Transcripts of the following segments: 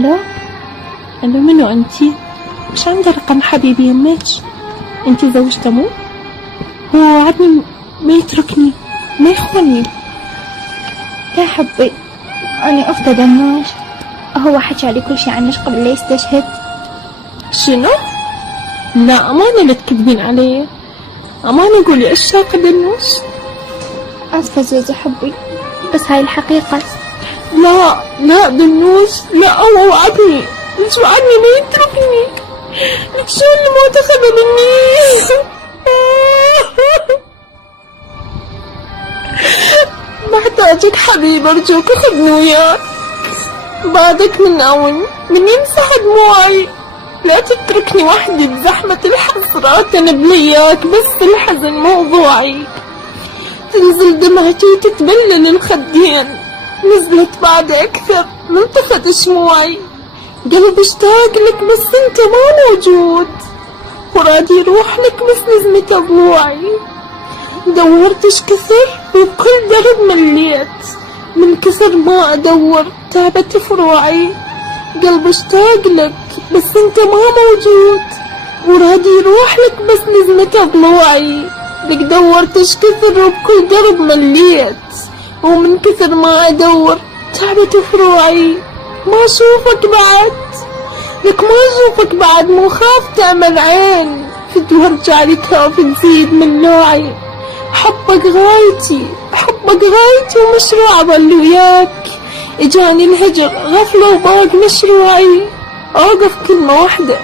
الو. الو، منو انتي؟ مش عندي رقم حبيبي يمك؟ انتي زوجته مو؟ هو وعدني ما يتركني ما يخوني. يا حبي أنا أخت دنوش، هو حكى لي كل شي عنك قبل لا يستشهد. شنو؟ لا أمانة لا تكذبين علي، أمانة قولي أشياء دنوش. آسفة زوزو حبي، بس هاي الحقيقة. لا لا دنوش، لا هو وعدني، مش وعدني ما يتركني، لك شو اللي ما تاخذ مني. محتاجك حبيب، أرجوك خذني وياك بعدك من أول من يمسح دموعي، لا تتركني وحدي بزحمة الحسرات، أنا بلياك بس الحزن موضوعي، تنزل دمعتي وتتبلل الخدين، نزلت بعد أكثر من طفت شموعي، قلبي اشتاق لك بس انت ما موجود، ورادي يروح لك بس نزمة ضلوعي، دورتش كثر وبكل درب مليت، من كثر ما ادور تعبت فروعي، قلبي اشتاق لك بس انت ما موجود، ورادي يروح لك بس نزمة ضلوعي، لك دورتش كثر وبكل درب مليت، ومن كثر ما ادور تعبت فروعي، ما اشوفك بعد، لك ما اشوفك بعد، مو خاف تعمل عين فد وارجع لك خاف تزيد من نوعي، حبك غايتي حبك غايتي ومشروع ظل وياك، اجاني الهجر غفلة وباق مشروعي، اوقف كلمة واحدة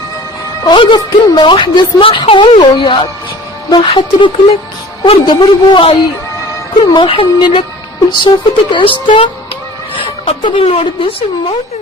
اوقف كلمة واحدة اسمعها والله وياك، راح اترك لك وردة بربوعي، كل ما حن لك ولشوفتك اشتاق، عطر الوردة شماتي